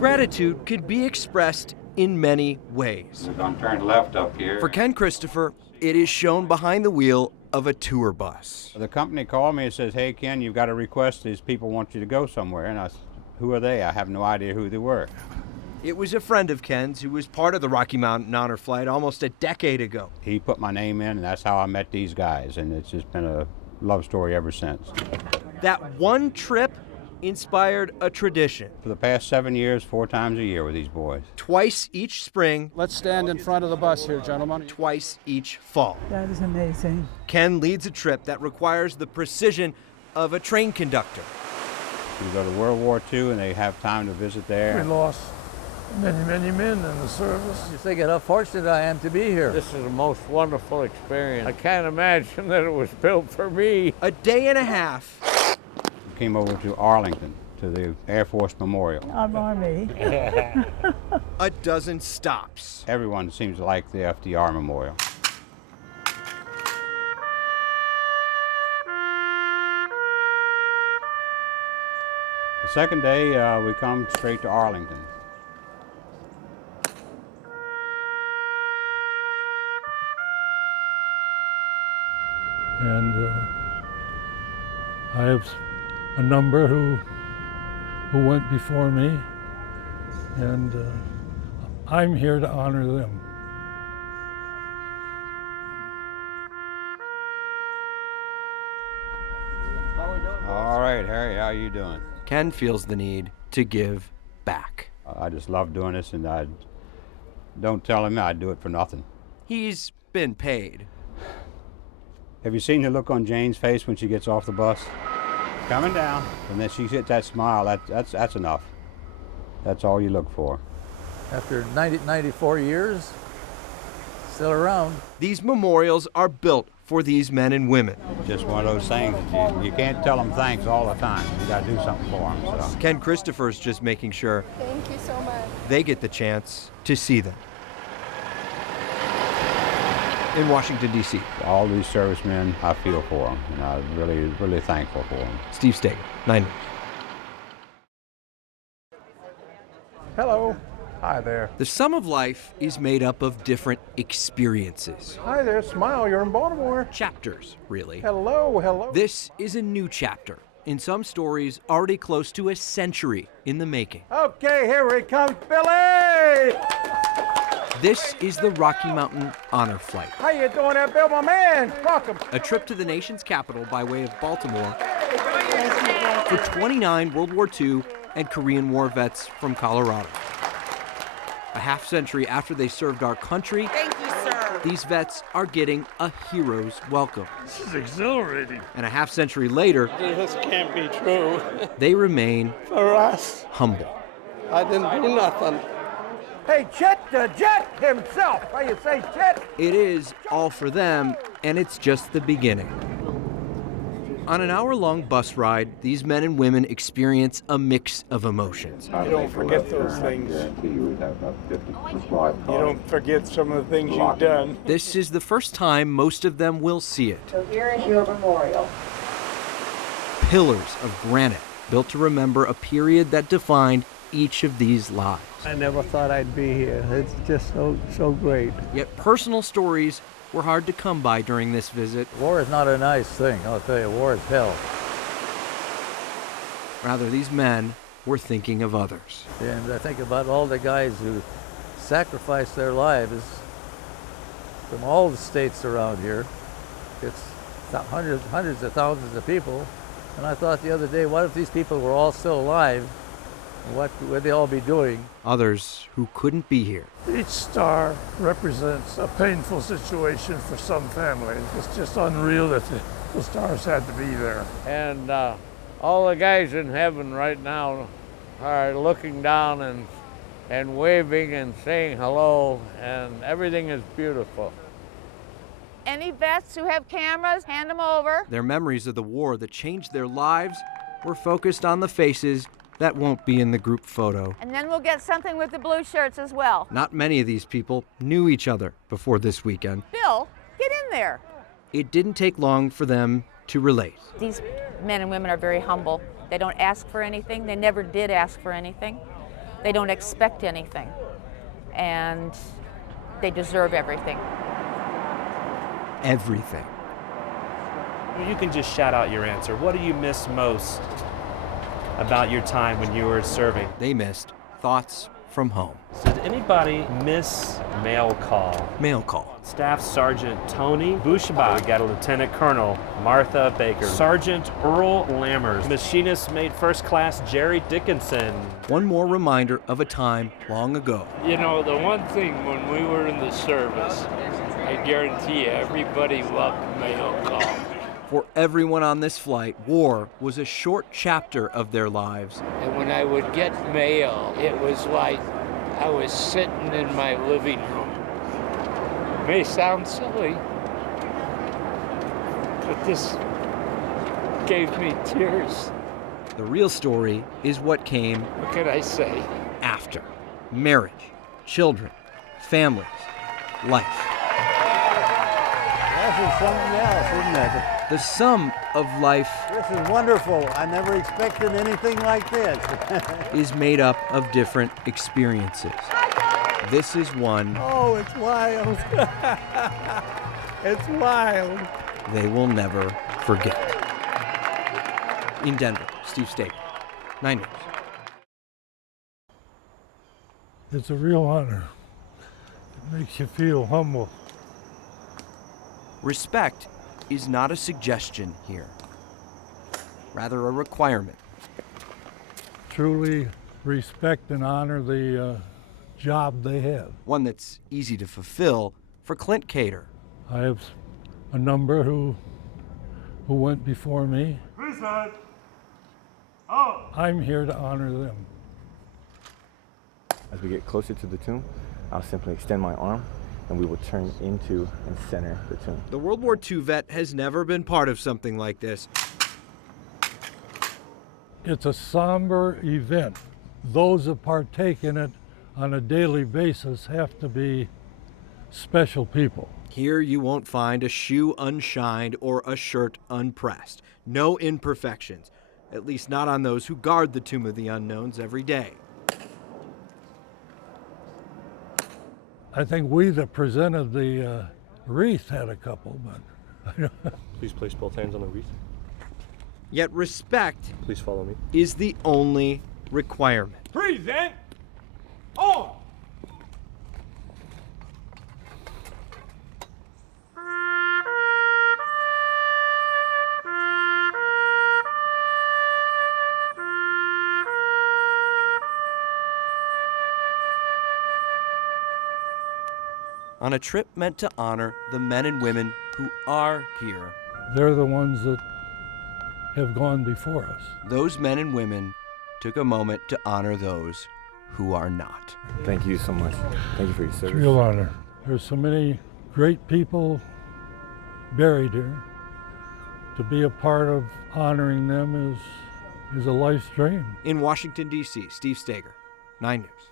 Gratitude could be expressed in many ways. We're going to turn left up here. For Ken Christopher, it is shown behind the wheel of a tour bus. The company called me and says, hey, Ken, you've got a request. These people want you to go somewhere. And I said, who are they? I have no idea who they were. It was a friend of Ken's who was part of the Rocky Mountain Honor Flight almost a decade ago. He put my name in, and that's how I met these guys. And it's just been a love story ever since. That one trip inspired a tradition. For the past 7 years, 4 times a year with these boys. Twice each spring. Let's stand in front of the bus here, gentlemen. Twice each fall. That is amazing. Ken leads a trip that requires the precision of a train conductor. We go to World War II, and they have time to visit there. We lost many, many men in the service. You think how fortunate I am to be here. This is the most wonderful experience. I can't imagine that it was built for me. A day and a half. We came over to Arlington, to the Air Force Memorial. I'm Army. A dozen stops. Everyone seems to like the FDR Memorial. The second day, we come straight to Arlington. And I have a number who went before me, and I'm here to honor them. All right, Harry, how are you doing? Ken feels the need to give back. I just love doing this, and I don't tell him I'd do it for nothing. He's been paid. Have you seen the look on Jane's face when she gets off the bus? Coming down, and then she hits that smile. That's enough. That's all you look for. After 94 years, still around. These memorials are built for these men and women. Just one of those things that you can't tell them thanks all the time. You got to do something for them. So. Ken Christopher's just making sure Thank you so much. they get the chance to see them. In Washington, D.C. All these servicemen, I feel for them, and I'm really, really thankful for them. Steve Staeger, 9 News. Hello. Hi there. The sum of life is made up of different experiences. Hi there. Smile. You're in Baltimore. Chapters, really. Hello. Hello. This is a new chapter. In some stories, already close to a century in the making. Okay, here he comes, Billy. This is the Rocky Mountain Honor Flight. How you doing there, Bill, my man? Welcome. A trip to the nation's capital by way of Baltimore for 29 World War II and Korean War vets from Colorado. A half century after they served our country, Thank you, sir. these vets are getting a hero's welcome. This is exhilarating. And a half century later, This can't be true. they remain For us, humble. I didn't do nothing. Hey, Chet the Jet himself. How you say, Chet? It is all for them, and it's just the beginning. On an hour-long bus ride, these men and women experience a mix of emotions. You don't forget those things. You don't forget some of the things you've done. This is the first time most of them will see it. So here is your memorial. Pillars of granite built to remember a period that defined each of these lives. I never thought I'd be here. It's just so great. Yet personal stories were hard to come by during this visit. War is not a nice thing, I'll tell you. War is hell. Rather, these men were thinking of others. And I think about all the guys who sacrificed their lives from all the states around here. It's hundreds of thousands of people. And I thought the other day, what if these people were all still alive? What would they all be doing? Others who couldn't be here. Each star represents a painful situation for some families. It's just unreal that the stars had to be there. And all the guys in heaven right now are looking down and waving and saying hello, and everything is beautiful. Any vets who have cameras, hand them over. Their memories of the war that changed their lives were focused on the faces that won't be in the group photo. And then we'll get something with the blue shirts as well. Not many of these people knew each other before this weekend. Bill, get in there. It didn't take long for them to relate. These men and women are very humble. They don't ask for anything. They never did ask for anything. They don't expect anything, and they deserve everything. Everything. You can just shout out your answer. What do you miss most about your time when you were serving? They missed thoughts from home. So did anybody miss mail call? Mail call. Staff Sergeant Tony Bouchabot. We got a Lieutenant Colonel Martha Baker. Sergeant Earl Lammers. Machinist Mate First Class Jerry Dickinson. One more reminder of a time long ago. You know, the one thing when we were in the service, I guarantee you everybody loved mail call. For everyone on this flight, war was a short chapter of their lives. And when I would get mail, it was like I was sitting in my living room. It may sound silly, but this gave me tears. The real story is what came What can I say? after. Marriage, children, families, life. This is something else, isn't it? The sum of life This is wonderful. I never expected anything like this. is made up of different experiences. This is one Oh, it's wild. It's wild. they will never forget. In Denver, Steve Staeger, 9 News. It's a real honor. It makes you feel humble. Respect is not a suggestion here, rather a requirement. Truly respect and honor the job they have. One that's easy to fulfill for Clint Cater. I have a number who went before me. I'm here to honor them. As we get closer to the tomb, I'll simply extend my arm and we will turn into and center the tomb. The World War II vet has never been part of something like this. It's a somber event. Those that partake in it on a daily basis have to be special people. Here you won't find a shoe unshined or a shirt unpressed. No imperfections, at least not on those who guard the Tomb of the Unknowns every day. I think we that presented the wreath had a couple, but Please place both hands on the wreath. Yet respect Please follow me. is the only requirement. Present on! On a trip meant to honor the men and women who are here, they're the ones that have gone before us. those men and women took a moment to honor those who are not. Thank you so much. Thank you for your It's a service. real honor. There's so many great people buried here. To be a part of honoring them is a life's dream. In Washington, D.C., Steve Staeger, 9 News.